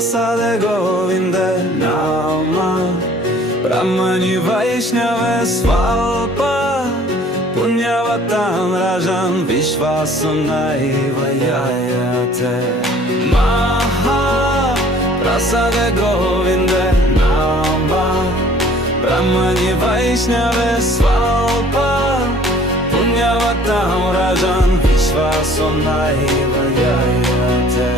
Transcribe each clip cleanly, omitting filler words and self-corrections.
प्रसाद गोविंद नाम ब्रह्मणि वैष्णव स्वल्प पुण्यवतां राजन् विश्वासनैव यायते महा प्रसाद गोविंद नाम ब्रह्मणि वैष्णव स्वल्प पुण्यवतां राजन् विश्वासनैव यायते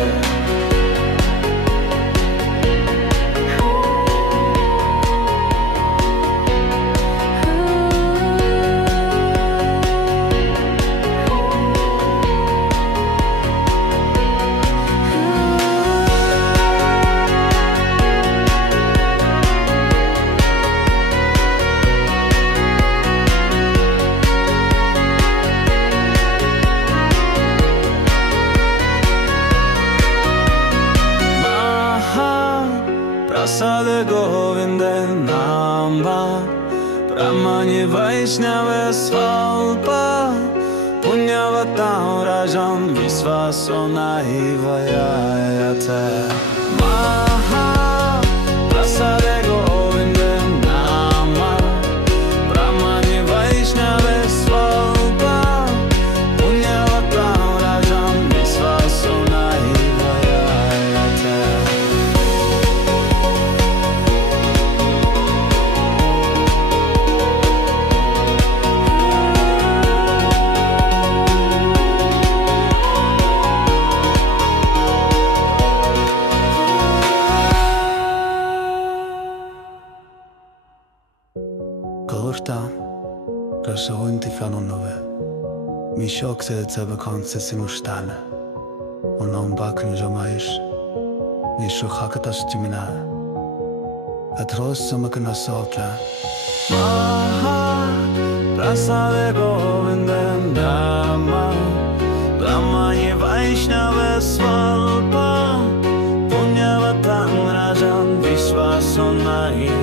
प्रसाद गोविंद नाम ब्रह्मणि वैष्णव स्वल्प पुण्यवतां राजन् विश्वासनैव यायते महा प्रसाद गोविंद नाम ब्रह्मणि वैष्णव स्वल्प पुण्यवतां राजन् विश्वासनैव यायते Corta, Rashointi Fanonove, Mishok se cebe konce simustane, onom baknu jamaish, Mishu hakatas timina, Atros sumakana sokla, Maha Prasad Govinda Nama Brahmani Vaishnava Swalpa Punyavatam Rajan Vishwasanai